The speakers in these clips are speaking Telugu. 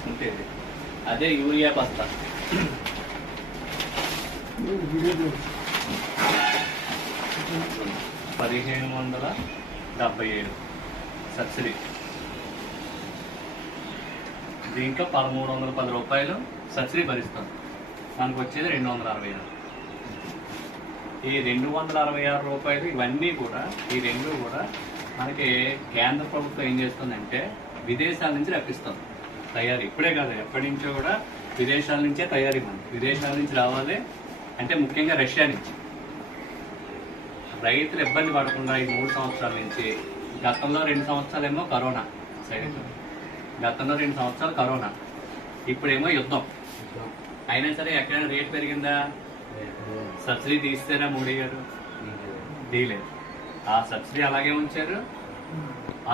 చేసుకుంటే ఇది అదే యూరియా బస్తా 1577 సబ్సిడీ. దీంట్లో 1310 రూపాయలు సబ్సిడీ భరిస్తాం. మనకు వచ్చేది 266. ఈ 266 రూపాయలు ఇవన్నీ కూడా ఈ రెండు కూడా మనకి కేంద్ర ప్రభుత్వం ఏం చేస్తుందంటే విదేశాల నుంచి రప్పిస్తాం తయారీ. ఇప్పుడే కాదు, ఎప్పటి నుంచో కూడా విదేశాల నుంచే తయారీ. మనకి విదేశాల నుంచి రావాలి అంటే ముఖ్యంగా రష్యా నుంచి. రైతులు ఇబ్బంది పడకుండా ఈ 3 సంవత్సరాల నుంచి, గతంలో 2 సంవత్సరాలేమో కరోనా సైడ్, గతంలో 2 సంవత్సరాలు కరోనా, ఇప్పుడేమో యుద్ధం. అయినా సరే ఎక్కడైనా రేట్ పెరిగిందా? సబ్సిడీ తీస్తారా మోడీ గారు? తీయలేదు. ఆ సబ్సిడీ అలాగే ఉంచారు.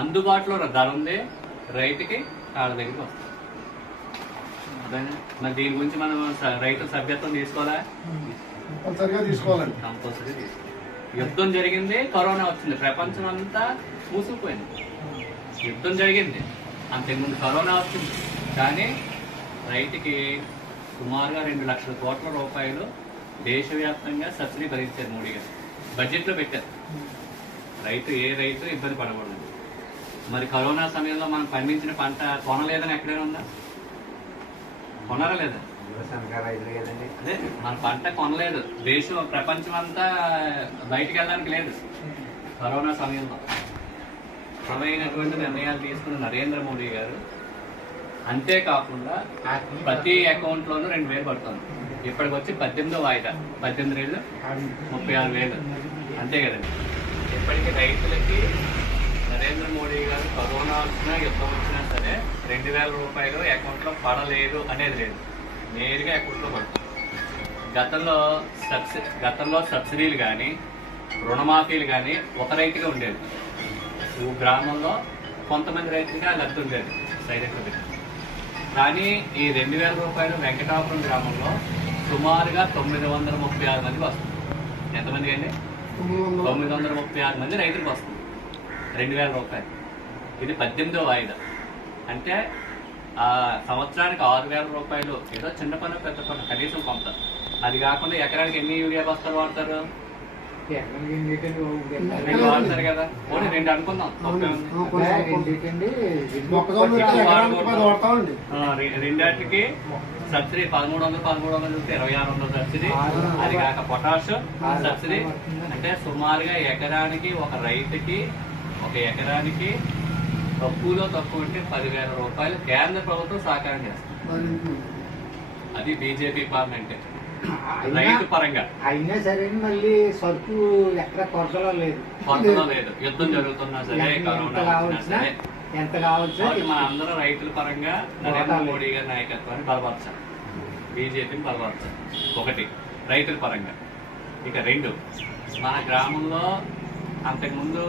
అందుబాటులో ధర ఉంది, రైతుకి కాళ్ళ దగ్గరికి వస్తుంది. మరి దీని గురించి మనం రైతుల సభ్యత్వం తీసుకోవాలా? తీసుకోవాలండి, కంపల్సరీ తీసుకోవాలి. యుద్ధం జరిగింది, కరోనా వచ్చింది, ప్రపంచం అంతా మూసుకుపోయింది. యుద్ధం జరిగింది, అంతకుముందు కరోనా వచ్చింది. కానీ రైతుకి సుమారుగా 2 లక్షల కోట్ల రూపాయలు దేశవ్యాప్తంగా సబ్సిడీ భరించారు మోడీ గారు, బడ్జెట్లో పెట్టారు. ఏ రైతు ఇబ్బంది పడకూడదు. మరి కరోనా సమయంలో మనం పండించిన పంట కొనలేదని ఎక్కడైనా ఉందా? కొనరా లేదా? అదే మన పంట కొనలేదు, దేశం ప్రపంచం అంతా బయటికి వెళ్ళడానికి లేదు. కరోనా సమయంలో సరైనటువంటి నిర్ణయాలు తీసుకున్న నరేంద్ర మోడీ గారు. అంతేకాకుండా ప్రతి అకౌంట్లోనూ 2000 పడుతుంది. ఇప్పటికి వచ్చి 18వ వాయిదా, 18,000 36,000 అంతే కదండి. ఇప్పటికీ రైతులకి నరేంద్ర మోడీ గారు కరోనా వచ్చినా యుద్ధం వచ్చినా సరే 2,000 రూపాయలు అకౌంట్లో పడలేదు అనేది లేదు, నేరుగా అకౌంట్లో పడుతుంది. గతంలో సబ్సిడీలు కానీ రుణమాఫీలు కానీ ఒక రైతుగా ఉండేది. గ్రామంలో కొంతమంది రైతులుగా లబ్ధి ఉండేది సైలెంట్. కానీ ఈ 2,000 రూపాయలు వెంకటాపురం గ్రామంలో సుమారుగా 936 మందికి వస్తుంది. ఎంతమంది అండి? 936 మంది రైతులకు వస్తుంది 2,000 రూపాయలు. ఇది 18వ వాయిదా. అంటే ఆ సంవత్సరానికి 6,000 రూపాయలు. ఏదో చిన్న పన్ను పెద్ద పన్ను కనీసం కొంత. అది కాకుండా ఎకరానికి ఎన్ని యూరియా బస్తాలు వాడతారు? 2 వాడతారు కదా. పోనీ 2 అనుకుందాం. రెండాటికి సబ్సిడీ 1300 చూస్తే 2,600 సబ్సిడీ. అది కాక పొటాష్ సబ్సిడీ. అంటే సుమారుగా ఎకరానికి ఒక రైతుకి తక్కువలో తక్కువ అంటే 10,000 రూపాయలు కేంద్ర ప్రభుత్వం సహకారం చేస్తుంది. అది బీజేపీ పార్లమెంట్ రైతు పరంగా. అయినా సరే మళ్ళీ సరుకు ఎక్కడ కొరతలో లేదు. యుద్ధం జరుగుతున్నా సరే, కరోనా వచ్చినా సరే, ఎంత కావచ్చు మన అందరూ రైతుల పరంగా నరేంద్ర మోడీ గారి నాయకత్వాన్ని బలపరచాలి, బీజేపీని బలపరచాలి. ఒకటి రైతుల పరంగా. ఇక 2, మన గ్రామంలో అంతకుముందు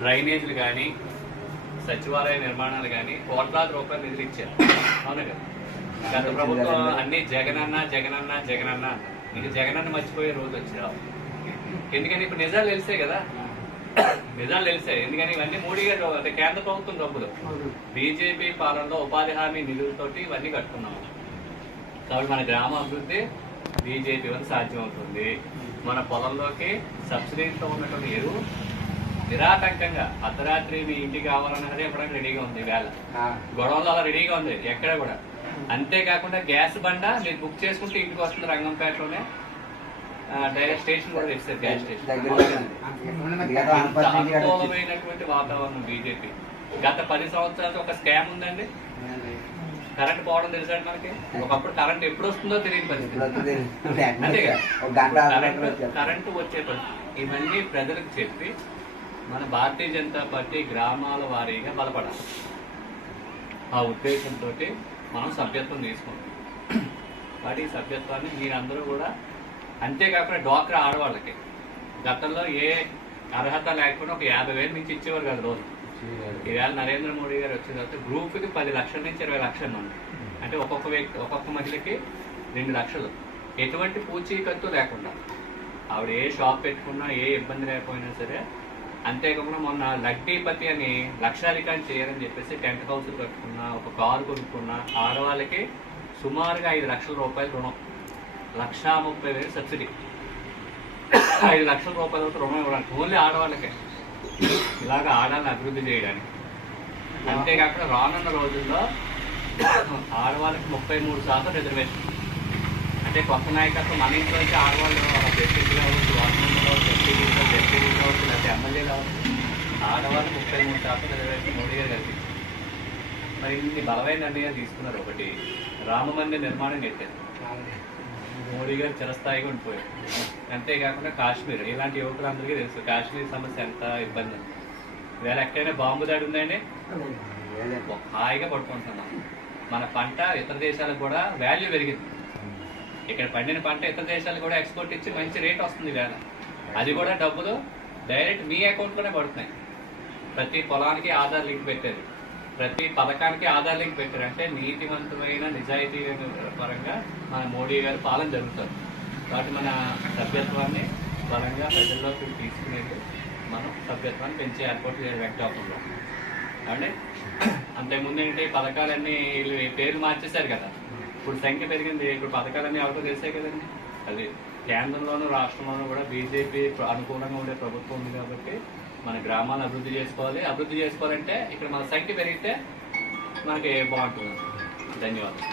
డ్రైనేజీలు కానీ సచివాలయ నిర్మాణాలు కానీ కోట్లాది రూపాయలు నిధులు ఇచ్చారు. అవును కదా. గత ప్రభుత్వం అన్ని జగనన్న నీకు జగనన్న మర్చిపోయే రోజు వచ్చావు. ఎందుకని ఇప్పుడు నిజాలు తెలిసాయి కదా, నిజాలు తెలిసాయి. ఎందుకని ఇవన్నీ మోడీ గారు అంటే కేంద్ర ప్రభుత్వం డబ్బులు. బీజేపీ పాలనలో ఉపాధి హామీ నిధులతోటి ఇవన్నీ కట్టుకున్నాము. కాబట్టి మన గ్రామ అభివృద్ధి బీజేపీ వల్ల సాధ్యం అవుతుంది. మన పొలంలోకి సబ్సిడీతో ఉన్నటువంటి ఎరువు నిరాటంకంగా అర్ధరాత్రి మీ ఇంటికి కావాలన్నా సరే ఎప్పుడైనా రెడీగా ఉంది. వేళ గొడవలు అలా రెడీగా ఉంది ఎక్కడ కూడా. అంతేకాకుండా గ్యాస్ బండ మీరు బుక్ చేసుకుంటే ఇంటికి వస్తుంది. రంగంపేటలోనే డైరెక్ట్ స్టేషన్ కూడా తెస్తారు, గ్యాస్ స్టేషన్. అనుకూలమైనటువంటి వాతావరణం బీజేపీ. గత 10 సంవత్సరాలు ఒక స్కామ్ ఉందండి. కరెంట్ పోవడం తెలుసండి మనకి. ఒకప్పుడు కరెంట్ ఎప్పుడు వస్తుందో తెలియని పరిస్థితి. అంతేగా కరెంటు వచ్చే పరిస్థితి. ఇవన్నీ ప్రజలకు చెప్పి మన భారతీయ జనతా పార్టీ గ్రామాల వారీగా బలపడాలి. ఆ ఉద్దేశంతో మనం సభ్యత్వం తీసుకుంటాం. వాటి సభ్యత్వాన్ని మీరందరూ కూడా. అంతేకాకుండా డ్వాక్రా ఆడవాళ్ళకి గతంలో ఏ అర్హత లేకుండా ఒక 50,000 నుంచి ఇచ్చేవారు కదా రోజు. ఈవేళ నరేంద్ర మోడీ గారు వచ్చిన తర్వాత గ్రూప్కి 10 లక్షల నుంచి 20 లక్షల మంది. అంటే ఒక్కొక్క మహిళకి 2 లక్షలు. ఎటువంటి పూచీకత్తు లేకుండా ఆవిడ ఏ షాప్ పెట్టుకున్నా ఏ ఇబ్బంది లేకపోయినా సరే అంతేకాకుండా మొన్న లడ్డీపతి అని లక్షాధికారం చేయాలని చెప్పేసి టెంట్ హౌస్ కట్టుకున్న, ఒక కారు కొనుక్కున్న ఆడవాళ్ళకి సుమారుగా 5 లక్షల రూపాయలు రుణం, 1,30,000 సబ్సిడీ, 5 లక్షల రూపాయల వరకు రుణం ఇవ్వడానికి ఓన్లీ ఆడవాళ్ళకే. ఇలాగ ఆడాలని అభివృద్ధి చేయడానికి. అంతేకాకుండా రానున్న రోజుల్లో ఆడవాళ్ళకి 33% రిజర్వేషన్. అంటే కొత్త నాయకత్వం మన ఇంట్లో నుంచి ఆడవాళ్ళు ప్రెసిడెంట్ కావచ్చు, గవర్నమెంట్లో ఎంపీలు కావచ్చు, లేకపోతే ఎమ్మెల్యే కావచ్చు, ఆడవాళ్ళు 33% రిజర్వేషన్ మోడీ గారు కల్పించారు. మరి ఇన్ని బలమైన నిర్ణయాలు తీసుకున్నారు. ఒకటి, రామ మందిర నిర్మాణం నెట్టారు, మోడీ గారు చిరస్థాయిగా ఉండిపోయారు. అంతేకాకుండా కాశ్మీర్, ఇలాంటి యువకులందరికీ తెలుసు కాశ్మీర్ సమస్య ఎంత ఇబ్బంది ఉంది. వేళ ఎక్కడైనా బాంబు దాడి ఉందండి, హాయిగా పడుకుంటున్నాం. మన పంట ఇతర దేశాలకు కూడా వాల్యూ పెరిగింది. ఇక్కడ పండిన పంట ఇతర దేశాలకు కూడా ఎక్స్పోర్ట్ ఇచ్చి మంచి రేట్ వస్తుంది వేళ. అది కూడా డబ్బులు డైరెక్ట్ మీ అకౌంట్లోనే పడుతున్నాయి. ప్రతి పొలానికి ఆధార్ లింక్ పెట్టారు, ప్రతి పథకానికి ఆధార్ లింక్ పెట్టారు. అంటే నీతివంతమైన నిజాయితీ పరంగా మన మోడీ గారు పాలన జరుగుతారు. కాబట్టి మన సభ్యత్వాన్ని బలంగా ప్రజల్లోకి తీసుకునేది మనం సభ్యత్వాన్ని పెంచే ఏర్పాటు చేయాలి వెంకటాపురంలో. అంటే అంతకుముందు ఏంటి, పథకాలన్నీ వీళ్ళు పేర్లు మార్చేశారు కదా, ఇప్పుడు సంఖ్య పెరిగింది. ఇప్పుడు పథకాలన్నీ ఎవరికో తెలిసాయి కదండి. అది కేంద్రంలోనూ రాష్ట్రంలోనూ కూడా బీజేపీ అనుకూలంగా ఉండే ప్రభుత్వం ఉంది. కాబట్టి మన గ్రామాలను అభివృద్ధి చేసుకోవాలి. అభివృద్ధి చేసుకోవాలంటే ఇక్కడ మన సంఖ్య పెరిగితే మనకి బాగుంటుంది. ధన్యవాదాలు.